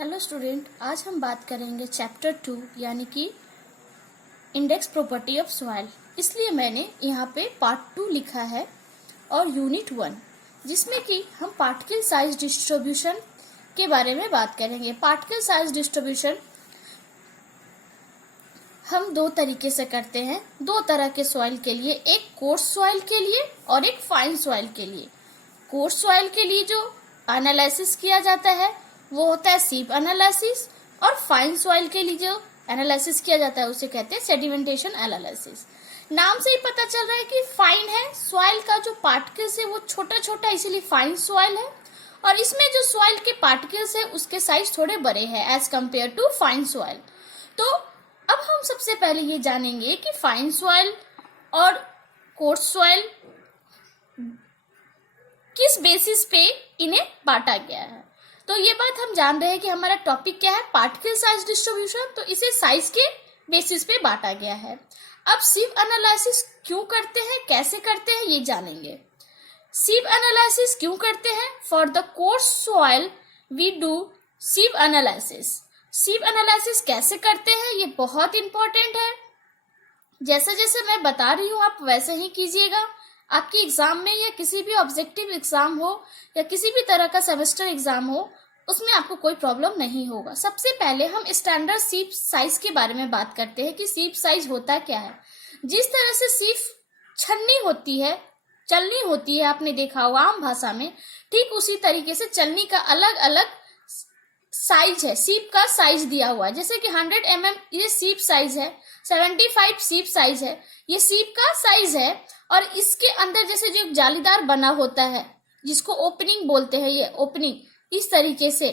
Hello student, आज हम बात करेंगे चैप्टर 2 यानी कि इंडेक्स प्रॉपर्टी ऑफ सॉइल। इसलिए मैंने यहाँ पे पार्ट 2 लिखा है और यूनिट 1, जिसमें कि हम पार्टिकल साइज डिस्ट्रीब्यूशन के बारे में बात करेंगे। पार्टिकल साइज डिस्ट्रीब्यूशन हम दो तरीके से करते हैं, दो तरह के सॉइल के लिए, एक कोर्स सॉइल के लिए और एक फाइन सॉइल के लिए। कोर्स सॉइल के लिए जो एनालिसिस किया जाता है वो होता है सीप एनालिसिस, और फाइन सॉइल के लिए जो एनालिसिस किया जाता है उसे कहते हैं सेडिमेंटेशन एनालिसिस। नाम से ही पता चल रहा है कि फाइन है, सॉइल का जो पार्टिकल्स है वो छोटा छोटा, इसीलिए फाइन सॉइल है। और इसमें जो सॉइल के पार्टिकल्स है उसके साइज थोड़े बड़े हैं as compare to fine soil. तो अब हम सबसे पहले ये जानेंगे कि फाइन सॉइल और कोर्स सॉइल किस बेसिस पे इन्हें बांटा गया है। तो ये बात हम जान रहे हैं कि हमारा टॉपिक क्या है, पार्टिकल साइज डिस्ट्रीब्यूशन। तो इसे साइज के बेसिस पे बांटा गया है। अब सिव एनालिसिस क्यों करते हैं, कैसे करते हैं, ये जानेंगे। सिव एनालिसिस क्यों करते हैं? For the coarse soil we do sieve analysis. Sieve analysis कैसे करते हैं ये बहुत इंपॉर्टेंट है। जैसे जैसे मैं बता रही हूँ आप वैसे ही कीजिएगा। आपकी एग्जाम में या किसी भी ऑब्जेक्टिव एग्जाम हो या किसी भी तरह का सेमेस्टर एग्जाम हो, उसमें आपको कोई प्रॉब्लम नहीं होगा। सबसे पहले हम स्टैंडर्ड सीप साइज के बारे में बात करते हैं कि सीप साइज होता क्या है। जिस तरह से सीप छन्नी होती है, चलनी होती है, आपने देखा होगा आम भाषा में, ठीक उसी तरीके से चलनी का अलग अलग साइज है, सीप का साइज दिया हुआ है। जैसे कि 100 mm ये सीप साइज है, 75 सीप साइज है, ये सीप का साइज है। और इसके अंदर जैसे जो जालीदार बना होता है जिसको ओपनिंग बोलते हैं, ये ओपनिंग इस तरीके से,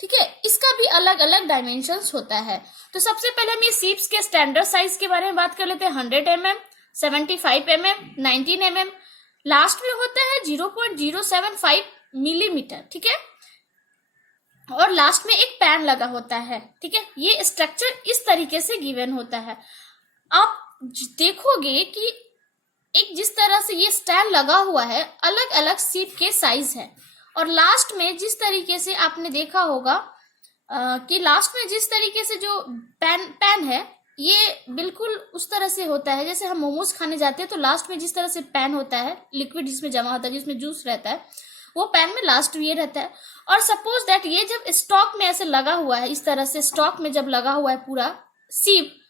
ठीक है, इसका भी अलग अलग डायमेंशंस होता है। तो सबसे पहले हम ये सीप्स के स्टैंडर्ड साइज के बारे में बात कर लेते हैं। 100 mm, 75 mm, 19 mm, लास्ट में होता है 0.075 मिलीमीटर, ठीक है, और लास्ट में एक पैन लगा होता है, ठीक है। ये स्ट्रक्चर इस तरीके से गिवन होता है। आप देखोगे कि एक जिस तरह से ये स्टैंड लगा हुआ है, अलग अलग सीप के साइज है। और लास्ट में जिस तरीके से आपने देखा होगा कि लास्ट में जिस तरीके से जो पैन है, ये बिल्कुल उस तरह से होता है जैसे हम मोमोज खाने जाते हैं तो लास्ट में जिस तरह से पैन होता है, लिक्विड जिसमें जमा होता है, जिसमें जूस रहता है, वो पैन में लास्ट में ये रहता है। और सपोज दैट ये जब स्टॉक में ऐसे लगा हुआ है, इस तरह से स्टॉक में जब लगा हुआ है पूरा सीप,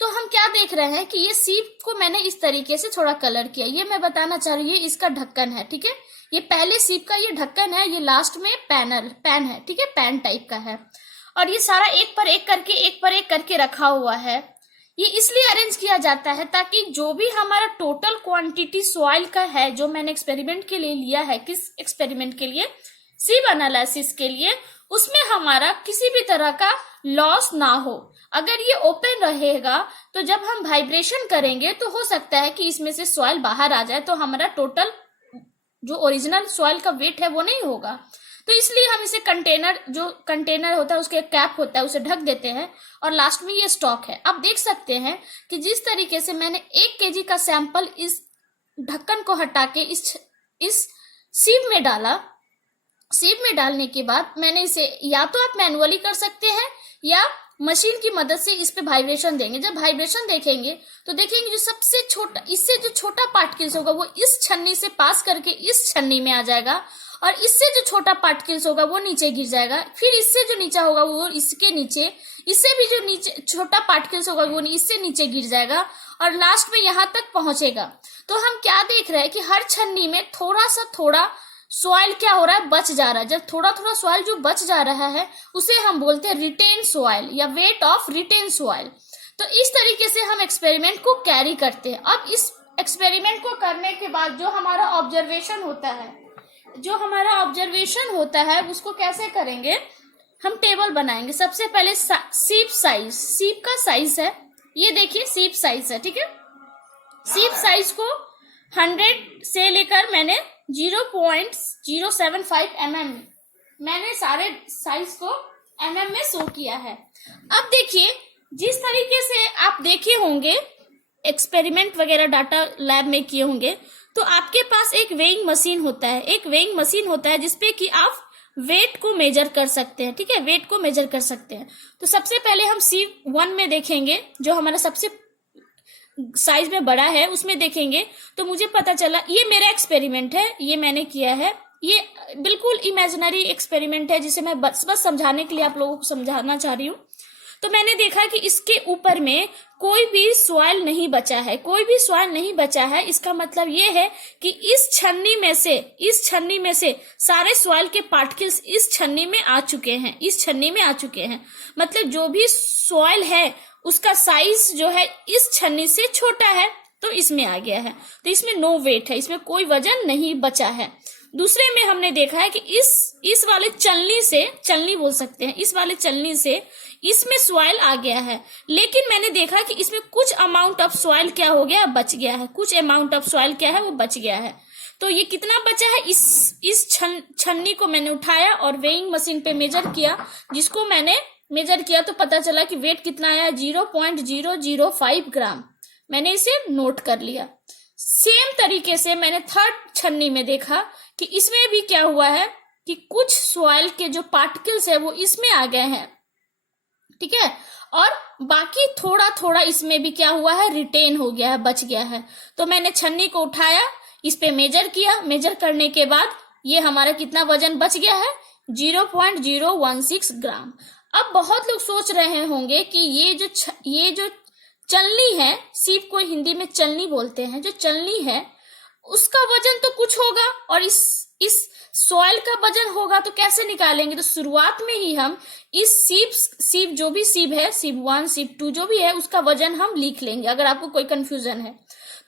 तो हम क्या देख रहे हैं कि ये सीप को मैंने इस तरीके से थोड़ा कलर किया। ये मैं बताना चाह रही हूँ, ये इसका ढक्कन है, ठीक है। ये पहले सीप का ये ढक्कन है, ये लास्ट में पैन है, ठीक है, पैन टाइप का है। और ये सारा एक पर एक करके रखा हुआ है। ये इसलिए अरेंज किया जाता है ताकि जो भी हमारा टोटल क्वांटिटी सॉइल का है, जो मैंने एक्सपेरिमेंट के लिए लिया है, किस एक्सपेरिमेंट के लिए, सिव एनालिसिस के लिए, उसमें हमारा किसी भी तरह का लॉस ना हो। अगर ये ओपन रहेगा तो जब हम वाइब्रेशन करेंगे तो हो सकता है कि इसमें से सॉइल बाहर आ जाए, तो हमारा टोटल जो ओरिजिनल सॉइल का वेट है वो नहीं होगा। तो इसलिए हम इसे कंटेनर होता है, उसके कैप होता है, उसे ढक देते हैं और लास्ट में ये स्टॉक है। आप देख सकते हैं कि जिस तरीके से मैंने 1 kg का सैंपल इस ढक्कन को हटा के इस सीप में डाला, सीप में डालने के बाद मैंने इसे या तो आप मैनुअली कर सकते हैं या मशीन की मदद से इस पे वाइब्रेशन देंगे। जब वाइब्रेशन देखेंगे तो देखेंगे जो सबसे छोटा, इससे जो छोटा पार्टिकल्स होगा वो इस छन्नी से पास करके इस छन्नी में आ जाएगा, और इससे जो छोटा पार्टिकल्स होगा वो नीचे गिर जाएगा। फिर इससे जो नीचा होगा वो इसके नीचे, इससे भी जो नीचे छोटा पार्टिकल्स होगा वो इससे नीचे गिर जाएगा, और लास्ट में यहाँ तक पहुंचेगा। तो हम क्या देख रहे हैं कि हर छन्नी में थोड़ा सा थोड़ा सॉइल क्या हो रहा है, बच जा रहा है। जब थोड़ा थोड़ा सॉइल जो बच जा रहा है उसे हम बोलते हैं रिटेन सॉइल या वेट ऑफ रिटेन सॉइल। तो इस तरीके से हम एक्सपेरिमेंट को कैरी करते हैं। अब इस एक्सपेरिमेंट को करने के बाद जो हमारा ऑब्जर्वेशन होता है उसको कैसे करेंगे, हम टेबल बनाएंगे। सबसे पहले सीप साइज, सीप का साइज है, ये देखिए सीप साइज है, ठीक है। सीप साइज को 100 से लेकर मैंने 0.075 mm, मैंने सारे साइज को mm में शो किया है। अब देखिए जिस तरीके से आप देखे होंगे एक्सपेरिमेंट वगैरह डाटा लैब में किए होंगे, तो आपके पास एक वेइंग मशीन होता है, जिसपे कि आप वेट को मेजर कर सकते हैं, ठीक है, वेट को मेजर कर सकते हैं। तो सबसे पहले हम C1 में देखेंगे, जो हमारा सबसे साइज में बड़ा है उसमें देखेंगे। तो मुझे पता चला, ये मेरा एक्सपेरिमेंट है, ये मैंने किया है, ये बिल्कुल इमेजिनरी एक्सपेरिमेंट है जिसे मैं बस समझाने के लिए आप लोगों को समझाना चाह रही हूँ। तो मैंने देखा कि इसके ऊपर में कोई भी सॉइल नहीं बचा है, कोई भी सॉइल नहीं बचा है। इसका मतलब ये है कि इस छन्नी में से सारे सॉइल के पार्टिकल्स इस छन्नी में आ चुके हैं, इस छन्नी में आ चुके हैं। मतलब जो भी सॉइल है उसका साइज जो है इस छन्नी से छोटा है, तो इसमें आ गया है। तो इसमें नो वेट है, इसमें कोई वजन नहीं बचा है। दूसरे में हमने देखा है कि इस वाले चलनी बोल सकते हैं, इस वाले चलनी से इसमें सॉइल आ गया है, लेकिन मैंने देखा कि इसमें कुछ अमाउंट ऑफ सॉइल क्या हो गया, बच गया है, कुछ अमाउंट ऑफ सॉइल क्या है, वो बच गया है। तो ये कितना बचा है, इस छन्नी को मैंने उठाया और वेइंग मशीन पे मेजर किया, जिसको मैंने मेजर किया तो पता चला कि वेट कितना आया, 0.005 ग्राम। मैंने इसे नोट कर लिया। सेम तरीके से मैंने थर्ड छन्नी में देखा कि इसमें भी क्या हुआ है कि कुछ सॉइल के जो पार्टिकल्स है वो इसमें आ गए हैं, ठीक है, और बाकी थोड़ा थोड़ा इसमें भी क्या हुआ है, रिटेन हो गया है, बच गया है। तो मैंने छन्नी को उठाया, इस पे मेजर किया, मेजर करने के बाद ये हमारा कितना वजन बच गया है, 0.016 ग्राम। अब बहुत लोग सोच रहे होंगे कि ये जो चलनी है, सीप को हिंदी में चलनी बोलते हैं, जो चलनी है उसका वजन तो कुछ होगा और इस सॉइल का वजन होगा, तो कैसे निकालेंगे। तो शुरुआत में ही हम इस सीप जो भी सीप है, सीप 1 सीप 2 जो भी है, उसका वजन हम लिख लेंगे अगर आपको कोई कंफ्यूजन है।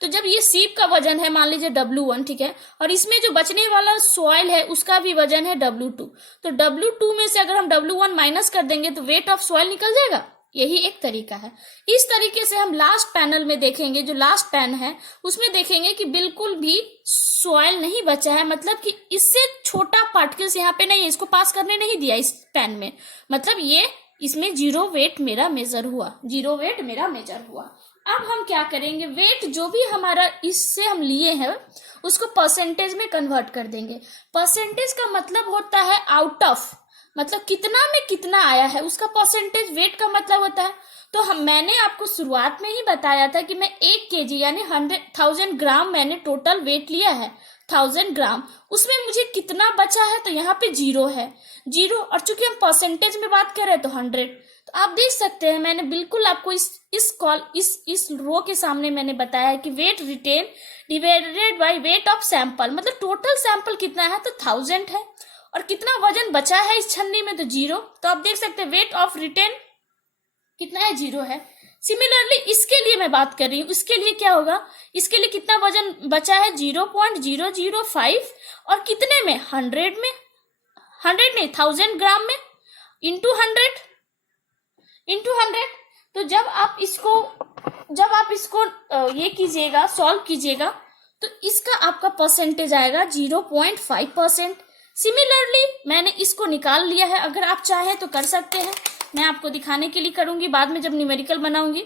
तो जब ये सीप का वजन है मान लीजिए W1, ठीक है, और इसमें जो बचने वाला सॉइल है उसका भी वजन है W2, तो W2 में से अगर हम W1 माइनस कर देंगे तो वेट ऑफ सॉइल निकल जाएगा। यही एक तरीका है। इस तरीके से हम लास्ट पैनल में देखेंगे, जो लास्ट पैन है उसमें देखेंगे कि बिल्कुल भी सॉइल नहीं बचा है, मतलब कि इससे छोटा पार्टिकल्स यहाँ पे नहीं है, इसको पास करने नहीं दिया इस पैन में, मतलब ये इसमें जीरो वेट मेरा मेजर हुआ, जीरो वेट मेरा मेजर हुआ। अब हम क्या करेंगे, वेट जो भी हमारा इससे हम लिए हैं उसको परसेंटेज में कन्वर्ट कर देंगे। परसेंटेज का मतलब होता है आउट ऑफ, मतलब कितना में कितना आया है उसका परसेंटेज वेट का मतलब होता है। तो मैंने आपको शुरुआत में ही बताया था कि मैं 1 kg यानी 1000 ग्राम मैंने टोटल वेट लिया है, 1000 ग्राम, उसमें मुझे कितना बचा है, तो यहाँ पे 0 है, 0, और चूंकि हम परसेंटेज में बात कर रहे हैं तो 100। तो आप देख सकते हैं मैंने बिल्कुल आपको इस रो के सामने मैंने बताया है कि weight retain divided by weight of sample, मतलब टोटल सैंपल कितना है तो 1000 है, और कितना वजन बचा है इस छन्नी में तो 0। तो आप देख सकते हैं वेट ऑफ रिटेन कितना है, 0 है। सिमिलरली इसके लिए मैं बात कर रही हूँ, इसके लिए क्या होगा, इसके लिए कितना वजन बचा है 0.005, और कितने में, 100 में, 100 नहीं 1000 ग्राम में, इंटू 100। तो जब आप इसको ये कीजिएगा, सॉल्व कीजिएगा, तो इसका आपका परसेंटेज आएगा 0.5%। सिमिलरली मैंने इसको निकाल लिया है, अगर आप चाहें तो कर सकते हैं, मैं आपको दिखाने के लिए करूंगी बाद में जब न्यूमेरिकल बनाऊंगी।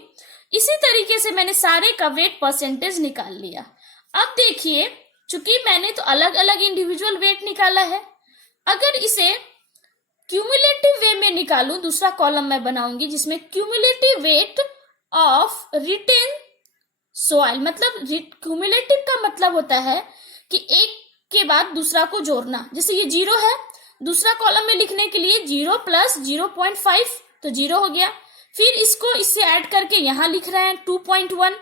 इसी तरीके से मैंने सारे का वेट परसेंटेज निकाल लिया। अब देखिए, चूंकि मैंने तो अलग अलग इंडिविजुअल वेट निकाला है, अगर इसे क्यूमुलेटिव वे में निकालूं, दूसरा कॉलम मैं बनाऊंगी जिसमें cumulative weight of retain soil, मतलब क्यूमुलेटिव का मतलब होता है कि एक के बाद दूसरा को जोड़ना। जैसे ये 0 है, दूसरा कॉलम में लिखने के लिए 0 + 0.5 तो 0 हो गया, फिर इसको इससे ऐड करके यहाँ लिख रहे हैं 2.1,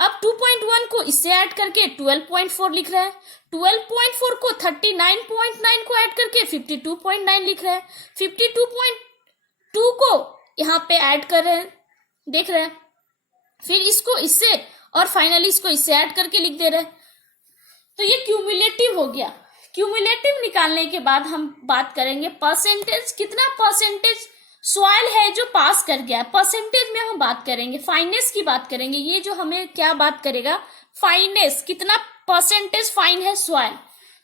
अब 2.1 को इससे ऐड करके 12.4 लिख रहे हैं, 12.4 को 39.9 को ऐड करके 52.9 लिख रहे हैं, 52.2 को यहाँ पे ऐड कर रहे हैं, देख रहे हैं, फिर इसको इससे और फाइनली इसको इससे ऐड करके लिख दे रहे हैं। तो ये क्यूमुलेटिव हो गया। क्यूमुलेटिव निकालने के बाद हम बात करेंगे परसेंटेज, कितना परसेंटेज सॉइल है जो पास कर गया। परसेंटेज में हम बात करेंगे, फाइनेस की बात करेंगे, ये जो हमें क्या बात करेगा, फाइनेस, कितना परसेंटेज फाइन है सॉइल।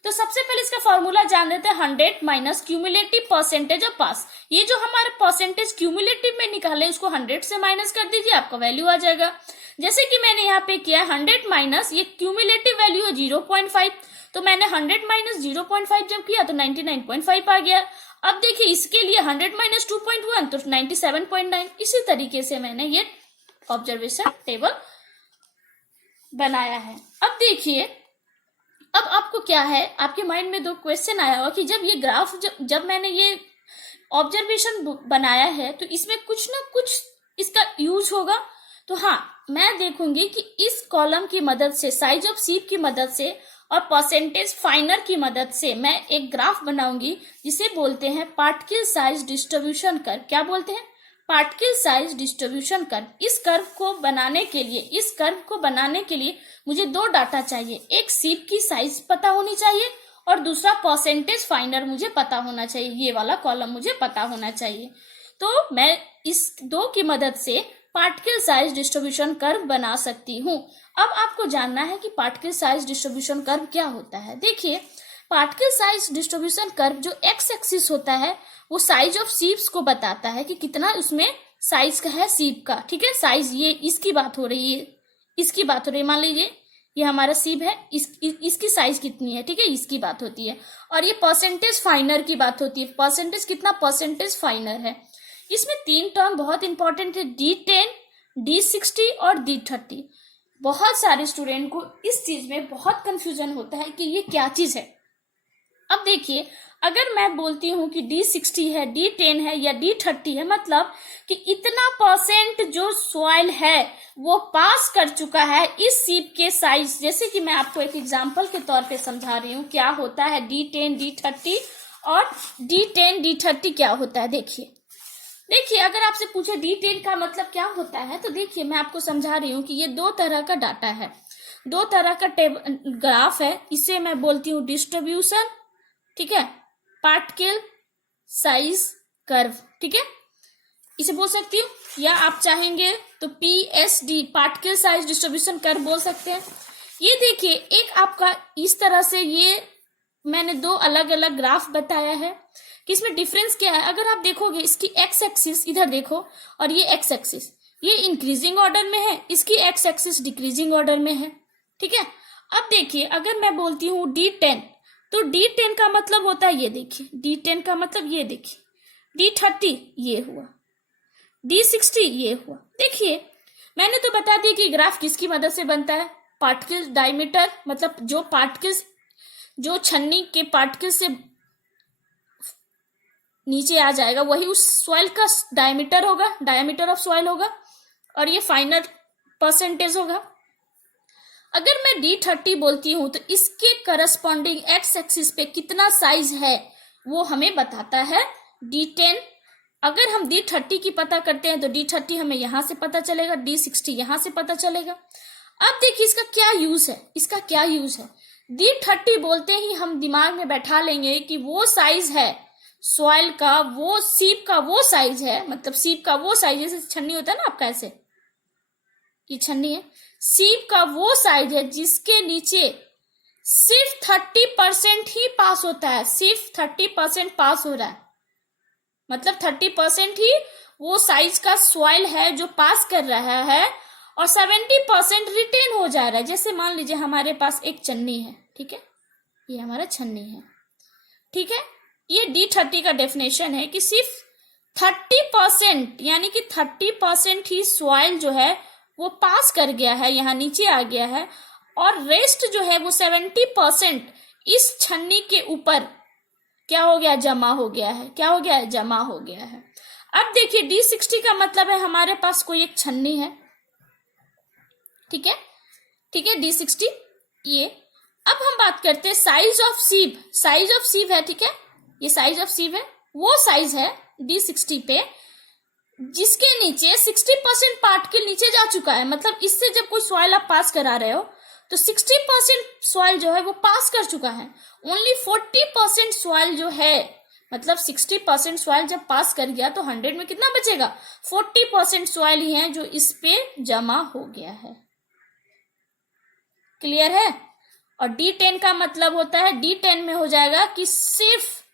तो सबसे पहले इसका फॉर्मूला जान लेते हैं, 100 माइनस क्यूमुलेटिव परसेंटेज ऑफ पास। ये जो हमारे परसेंटेज क्यूमुलेटिव में निकाले उसको 100 से माइनस कर दीजिए, आपका वैल्यू आ जाएगा। जैसे कि मैंने यहाँ पे किया 100 माइनस, ये क्यूमुलेटिव वैल्यू है 0.5, तो मैंने 100 माइनस 0.5 जब किया तो 99.5 आ गया। अब देखिए इसके लिए 100 माइनस 2.1 तो 97.9। इसी तरीके से मैंने ये ऑब्जर्वेशन टेबल बनाया है। अब देखिए, अब आपको क्या है, आपके माइंड में दो क्वेश्चन आया होगा कि जब ये ग्राफ जब मैंने ये ऑब्जर्वेशन बनाया है तो इसमें कुछ ना कुछ इसका यूज होगा। तो हाँ, मैं देखूंगी कि इस कॉलम की मदद से, साइज ऑफ सीप की मदद से और परसेंटेज फाइनर की मदद से मैं एक ग्राफ बनाऊंगी जिसे बोलते हैं पार्टिकल साइज डिस्ट्रीब्यूशन कर्व। क्या बोलते हैं? Particle size distribution curve. इस कर्व को बनाने के लिए मुझे दो डाटा चाहिए, एक सीप की साइज पता होनी चाहिए और दूसरा परसेंटेज फाइनर मुझे पता होना चाहिए, ये वाला कॉलम मुझे पता होना चाहिए। तो मैं इस दो की मदद से पार्टिकल साइज डिस्ट्रीब्यूशन कर्व बना सकती हूँ। अब आपको जानना है कि पार्टिकल साइज डिस्ट्रीब्यूशन कर्व क्या होता है। देखिए, पार्टिकल साइज डिस्ट्रीब्यूशन कर्व जो एक्स एक्सिस होता है वो साइज ऑफ सीप्स को बताता है कि कितना उसमें साइज का है सीप का। ठीक है, साइज ये इसकी बात हो रही है, इसकी बात हो रही है। मान लीजिए ये हमारा सीप है, इसकी साइज कितनी है, ठीक है, इसकी बात होती है। और ये परसेंटेज फाइनर की बात होती है, परसेंटेज कितना परसेंटेज फाइनर है। इसमें तीन टर्म बहुत इंपॉर्टेंट है, D10, D60 और D30। बहुत सारे स्टूडेंट को इस चीज में बहुत कंफ्यूजन होता है कि ये क्या चीज है। अब देखिए, अगर मैं बोलती हूँ कि D60 है, D10 है या D30 है, मतलब कि इतना परसेंट जो सॉइल है वो पास कर चुका है इस सीप के साइज। जैसे कि मैं आपको एक एग्जांपल के तौर पे समझा रही हूँ क्या होता है D10, D30 और D10, D30 क्या होता है। देखिए, अगर आपसे पूछे D10 का मतलब क्या होता है, तो देखिए मैं आपको समझा रही हूँ कि ये दो तरह का डाटा है, दो तरह का ग्राफ है। इसे मैं बोलती हूँ डिस्ट्रीब्यूशन, ठीक है, पार्टिकल साइज कर्व, ठीक है, इसे बोल सकती हूँ, या आप चाहेंगे तो PSD particle size distribution curve बोल सकते हैं। ये देखिए, एक आपका इस तरह से, ये मैंने दो अलग अलग ग्राफ बताया है कि इसमें डिफरेंस क्या है। अगर आप देखोगे इसकी एक्स एक्सिस इधर देखो और ये एक्स एक्सिस ये इंक्रीजिंग ऑर्डर में है, इसकी एक्स एक्सिस डिक्रीजिंग ऑर्डर में है, ठीक है। अब देखिए, अगर मैं बोलती हूँ D10 तो D10 का मतलब होता है, ये देखिए D10 का मतलब ये देखिए, D30 ये हुआ, D60 ये हुआ। देखिए, मैंने तो बता दिया कि ग्राफ किसकी मदद से बनता है, पार्टिकल डायमीटर, मतलब जो पार्टिकल्स, जो छन्नी के पार्टिकल से नीचे आ जाएगा वही उस सॉइल का डायमीटर होगा, डायमीटर ऑफ सॉइल होगा, और ये फाइनल परसेंटेज होगा। अगर मैं D30 बोलती हूं तो इसके करस्पॉन्डिंग एक्स एक्सिस पे कितना साइज है वो हमें बताता है D10। अगर हम D30 की पता करते हैं तो D30 हमें यहां से पता चलेगा, D60 यहां से पता चलेगा। अब देखिए इसका क्या यूज है, D30 बोलते ही हम दिमाग में बैठा लेंगे कि वो साइज है सॉइल का, वो सीप का वो साइज है, मतलब सीप का वो साइज, जैसे छन्नी होता है ना आपका, ऐसे ये छन्नी है, सीप का वो साइज है जिसके नीचे सिर्फ 30% ही पास होता है, सिर्फ 30% पास हो रहा है, मतलब 30% ही वो साइज का सॉइल है जो पास कर रहा है और 70% रिटेन हो जा रहा है। जैसे मान लीजिए हमारे पास एक छन्नी है, ठीक है, ये हमारा छन्नी है, ठीक है, ये D30 का डेफिनेशन है कि सिर्फ 30% यानी कि 30% ही सॉइल जो है वो पास कर गया है, यहाँ नीचे आ गया है, और रेस्ट जो है वो 70% इस छन्नी के ऊपर क्या हो गया, जमा हो गया है। क्या हो गया है, जमा हो गया है। अब देखिए D60 का मतलब है हमारे पास कोई एक छन्नी है, ठीक है, D60 ये। अब हम बात करते हैं साइज ऑफ सीप है, ठीक है, ये साइज ऑफ सीप है, वो साइज है D60 पे जिसके नीचे 60% पार्टिकल नीचे जा चुका है। मतलब इससे जब कोई सॉइल आप पास करा रहे हो तो 60% सॉइल जो है वो पास कर चुका है, ओनली 40% सॉइल जो है, मतलब 60% सॉइल जब पास कर गया तो 100 में कितना बचेगा, 40% सॉइल ही है जो इस पे जमा हो गया है। क्लियर है। और D10 का मतलब होता है, D10 में हो जाएगा कि सिर्फ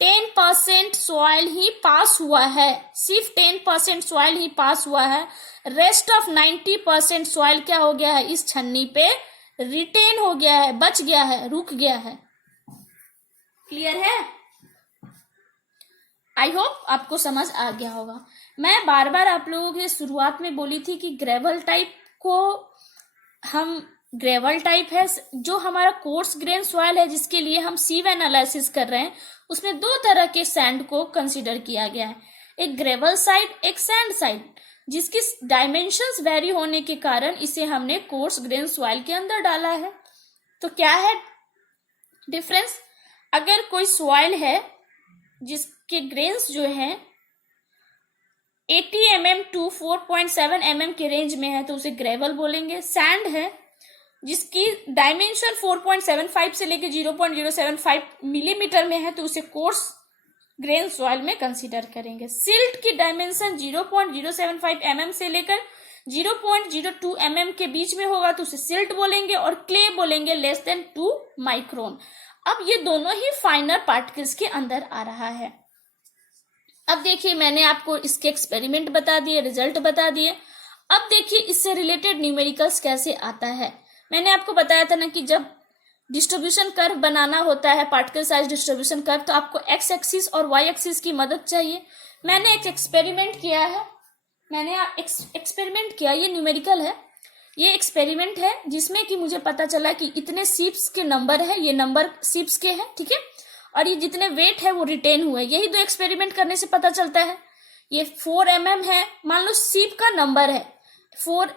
10% सॉइल ही पास हुआ है, सिर्फ 10% सॉइल ही पास हुआ है, रेस्ट ऑफ 90% सॉइल क्या हो गया है, इस छन्नी पे रिटेन हो गया है, बच गया है, रुक गया है। क्लियर है? आई होप आपको समझ आ गया होगा। मैं बार बार आप लोगों के शुरुआत में बोली थी कि ग्रेवल टाइप को हम, ग्रेवल टाइप है जो हमारा कोर्स ग्रेन सॉइल है, जिसके लिए हम सीव एनालिसिस कर रहे हैं, उसमें दो तरह के सैंड को कंसीडर किया गया है, एक ग्रेवल साइड, एक सैंड साइड, जिसकी डायमेंशंस वेरी होने के कारण इसे हमने कोर्स ग्रेन सॉइल के अंदर डाला है। तो क्या है डिफरेंस? अगर कोई सॉइल है जिसके ग्रेन्स जो है 80 mm टू 4.7 mm के रेंज में है तो उसे ग्रेवल बोलेंगे। सैंड है जिसकी डायमेंशन 4.75 से लेकर 0.075 मिलीमीटर में है तो उसे कोर्स ग्रेन सॉइल में कंसीडर करेंगे। सिल्ट की डायमेंशन 0.075 mm से लेकर 0.02 mm के बीच में होगा तो उसे सिल्ट बोलेंगे, और क्ले बोलेंगे लेस देन 2 माइक्रोन। अब ये दोनों ही फाइनर पार्टिकल्स के अंदर आ रहा है। अब देखिए मैंने आपको इसके एक्सपेरिमेंट बता दिए, रिजल्ट बता दिए। अब देखिए इससे रिलेटेड न्यूमेरिकल्स कैसे आता है। मैंने आपको बताया था ना कि जब डिस्ट्रीब्यूशन कर्व बनाना होता है, पार्टिकल साइज डिस्ट्रीब्यूशन कर्व, तो आपको एक्स एक्सिस और वाई एक्सिस की मदद चाहिए। मैंने एक एक्सपेरिमेंट किया है, ये न्यूमेरिकल है, ये एक्सपेरिमेंट है जिसमें कि मुझे पता चला कि इतने सीप्स के नंबर है, ये नंबर सीप्स के हैं, ठीक है, और ये जितने वेट है वो रिटेन हुए। यही दो एक्सपेरिमेंट करने से पता चलता है। ये 4 mm है, मान लो सीप का नंबर है 4,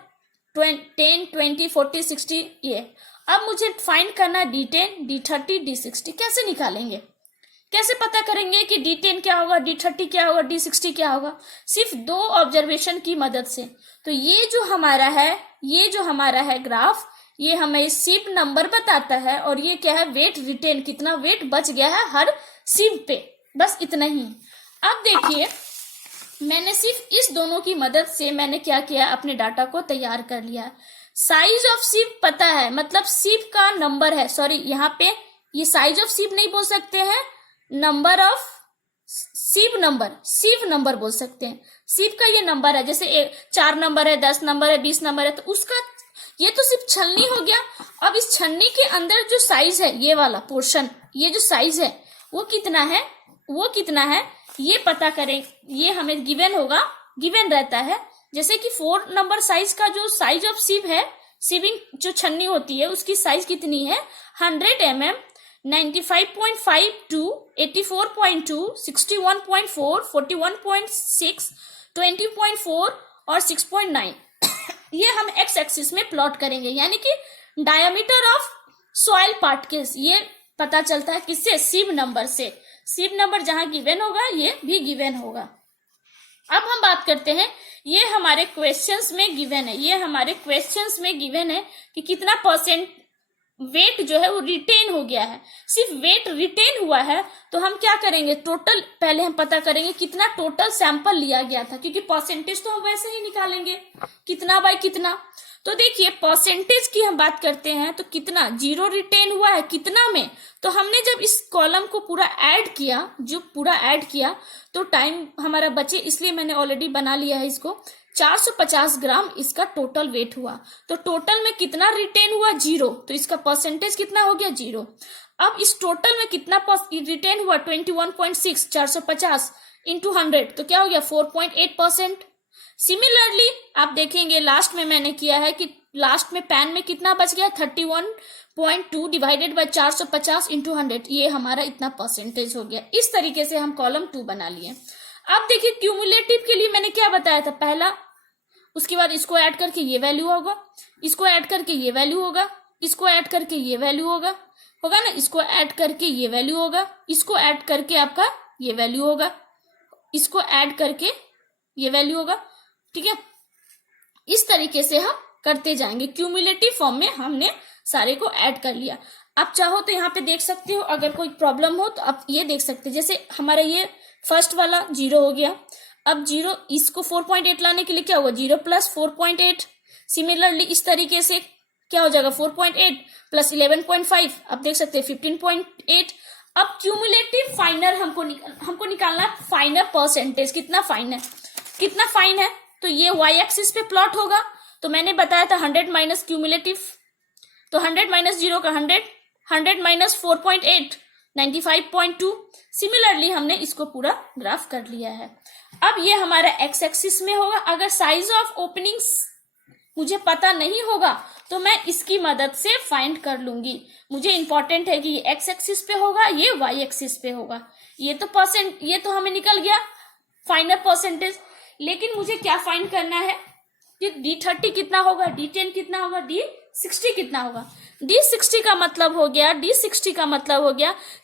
10, 20, 40, 60 ये। अब मुझे फाइंड करना D10, D30, D60। कैसे निकालेंगे, कैसे पता करेंगे कि D10 क्या होगा, D30 क्या होगा, D60 क्या होगा? सिर्फ दो ऑब्जर्वेशन की मदद से। तो ये जो हमारा है ग्राफ, ये हमें सीप नंबर बताता है, और ये क्या है, वेट रिटेन, कितना वेट बच गया है हर सीप पे, बस इतना ही। अब देखिए मैंने सिर्फ इस दोनों की मदद से मैंने क्या किया, अपने डाटा को तैयार कर लिया। साइज ऑफ सीप पता है, मतलब सीप का नंबर है, सॉरी यहाँ पे ये साइज ऑफ सीप नहीं बोल सकते हैं, नंबर ऑफ सीप नंबर बोल सकते हैं। सीप का ये नंबर है, जैसे 4 नंबर है, 10 नंबर है, 20 नंबर है, तो उसका ये तो सिर्फ छलनी हो गया। अब इस छलनी के अंदर जो साइज है, ये वाला पोर्शन, ये जो साइज है वो कितना है, ये पता करें। ये हमें गिवन रहता है, जैसे कि 4 नंबर साइज का जो साइज ऑफ सीप है, सीविंग जो छन्नी होती है उसकी साइज कितनी है, 100 mm, 95.5 to 84.2, 61.4, 41.6, 20.4 और 6.9 ये हम एक्स एक्सिस में प्लॉट करेंगे, यानी कि डायमीटर ऑफ सॉइल पार्टिकल्स। ये पता चलता है किससे, सीप नंबर से। सीप नंबर जहां गिवन होगा ये भी गिवन होगा। अब हम बात करते हैं, ये हमारे क्वेश्चंस में गिवन है कि कितना परसेंट वेट जो है वो रिटेन हो गया है। सिर्फ वेट रिटेन हुआ है तो हम क्या करेंगे, टोटल पहले हम पता करेंगे कितना टोटल सैंपल लिया गया था, क्योंकि परसेंटेज तो हम वैसे ही निकालेंगे, कितना बाय कितना। तो देखिए परसेंटेज की हम बात करते हैं तो कितना 0 रिटेन हुआ है, कितना में, तो हमने जब इस कॉलम को पूरा ऐड किया तो टाइम हमारा बचे, इसलिए मैंने ऑलरेडी बना लिया है इसको। 450 ग्राम इसका टोटल वेट हुआ। तो टोटल में कितना रिटेन हुआ, 0, तो इसका परसेंटेज कितना हो गया, 0। अब इस टोटल में कितना रिटेन हुआ, 21.6, 450 इंटू 100, तो क्या हो गया 4.8%। सिमिलरली आप देखेंगे लास्ट में मैंने किया है कि लास्ट में पैन में कितना बच गया, 31.2 डिवाइडेड बाय 450 इंटू 100, ये हमारा इतना परसेंटेज हो गया। इस तरीके से हम कॉलम 2 बना लिए। अब देखिए क्यूमुलेटिव के लिए मैंने क्या बताया था, पहला, उसके बाद इसको ऐड करके ये वैल्यू होगा, इसको ऐड करके ये वैल्यू होगा, इसको ऐड करके ये वैल्यू होगा ना, इसको ऐड करके ये वैल्यू होगा, इसको ऐड करके आपका ये वैल्यू होगा, इसको ऐड करके ये वैल्यू होगा, ठीक है। इस तरीके से हम करते जाएंगे। क्यूमुलेटिव फॉर्म में हमने सारे को ऐड कर लिया। आप चाहो तो यहाँ पे देख सकते हो, अगर कोई प्रॉब्लम हो तो आप ये देख सकते हो, जैसे हमारा ये फर्स्ट वाला 0 हो गया। अब 0, इसको 4.8 लाने के लिए क्या होगा, 0 प्लस 4.8। सिमिलरली इस तरीके से क्या हो जाएगा 4.8 प्लस 11.5, अब देख सकते हैं 15.8। अब क्यूमुलेटिव फाइनर हमको निकालना है फाइनर परसेंटेज, कितना फाइन है। तो ये वाई एक्सिस पे प्लॉट होगा। तो मैंने बताया था 100 माइनस क्यूमुलेटिव, तो 100 माइनस 0 का 100 माइनस 4.8 95.2। सिमिलरली हमने इसको पूरा ग्राफ कर लिया है। अब ये हमारा एक्स एक्सिस में होगा। अगर साइज ऑफ ओपनिंग्स मुझे पता नहीं होगा तो मैं इसकी मदद से फाइंड कर लूंगी। मुझे इंपॉर्टेंट है कि ये एक्स एक्सिस पे होगा, ये वाई एक्सिस पे होगा। ये तो हमें निकल गया फाइनल परसेंटेज। लेकिन मुझे क्या फाइंड करना है कि D30 कितना होगा, D10 कितना होगा, D60 कितना होगा। D60 का मतलब हो गया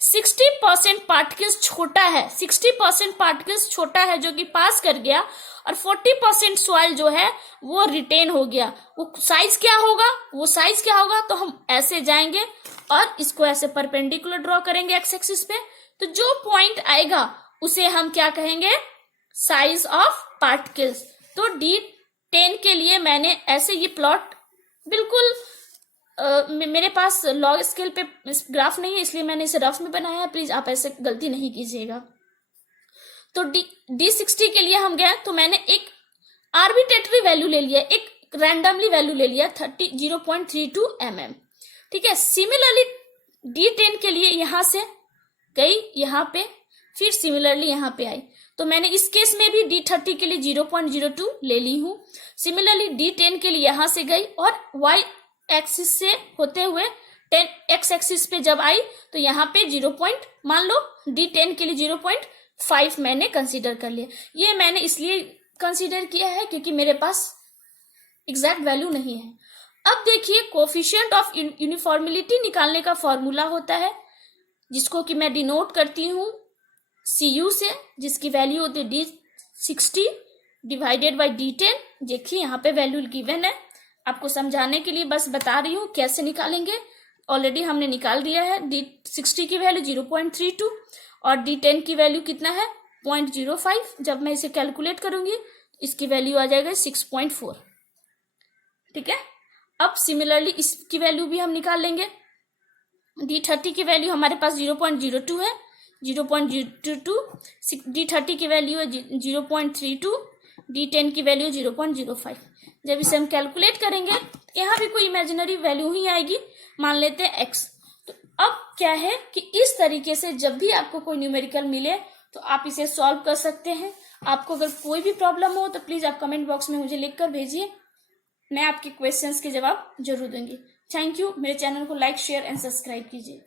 60% पार्टिकल्स छोटा है, 60% पार्टिकल्स छोटा है जो कि पास कर गया, और 40% सॉइल जो है वो रिटेन हो गया। वो साइज क्या होगा, तो हम ऐसे जाएंगे और इसको ऐसे परपेंडिकुलर ड्रॉ करेंगे एक्स एक्सिस पे। तो जो पॉइंट आएगा उसे हम क्या कहेंगे, साइज ऑफ पार्टिकल्स। तो D10 के लिए मैंने ऐसे ये प्लॉट बिल्कुल मेरे पास लॉग स्केल पे ग्राफ नहीं है, इसलिए मैंने इसे रफ में बनाया है। प्लीज आप ऐसे गलती नहीं कीजिएगा। तो D60 के लिए हम गए तो मैंने एक आर्बिट्रेटरी वैल्यू ले लिया, एक रैंडमली वैल्यू ले लिया 0.32 mm। ठीक है। सिमिलरली D10 के लिए यहां से गई यहाँ पे, फिर सिमिलरली यहाँ पे आई। तो मैंने इस केस में भी D30 के लिए 0.02 ले ली हूं। सिमिलरली D10 के लिए यहां से गई और y एक्सिस से होते हुए 10 x एक्सिस पे जब आई तो यहाँ पे 0. मान लो D10 के लिए 0.5 मैंने कंसीडर कर लिया। ये मैंने इसलिए कंसीडर किया है क्योंकि मेरे पास एग्जैक्ट वैल्यू नहीं है। अब देखिए कोफिशिएंट ऑफ यूनिफॉर्मिलिटी निकालने का फॉर्मूला होता है, जिसको कि मैं डिनोट करती हूँ CU से, जिसकी वैल्यू होती है D60 डिवाइडेड बाई D10। देखिए यहाँ पे वैल्यू गिवन है, आपको समझाने के लिए बस बता रही हूँ कैसे निकालेंगे। ऑलरेडी हमने निकाल दिया है। D60 की वैल्यू 0.32 और D10 की वैल्यू कितना है 0.05। जब मैं इसे कैलकुलेट करूंगी इसकी वैल्यू आ जाएगा 6.4। ठीक है। अब सिमिलरली इसकी वैल्यू भी हम निकाल लेंगे। D30 की वैल्यू हमारे पास 0.02 है, 0.02। D30 की वैल्यू है 0.32, D10 की वैल्यू 0.05। जब इसे हम कैलकुलेट करेंगे यहाँ भी कोई इमेजिनरी वैल्यू ही आएगी, मान लेते हैं x। तो अब क्या है कि इस तरीके से जब भी आपको कोई न्यूमेरिकल मिले तो आप इसे सॉल्व कर सकते हैं। आपको अगर कोई भी प्रॉब्लम हो तो प्लीज आप कमेंट बॉक्स में मुझे लिख कर भेजिए, मैं आपके क्वेश्चंस के जवाब जरूर दूंगी। Thank you. मेरे चैनल को लाइक, शेयर एंड सब्सक्राइब कीजिए।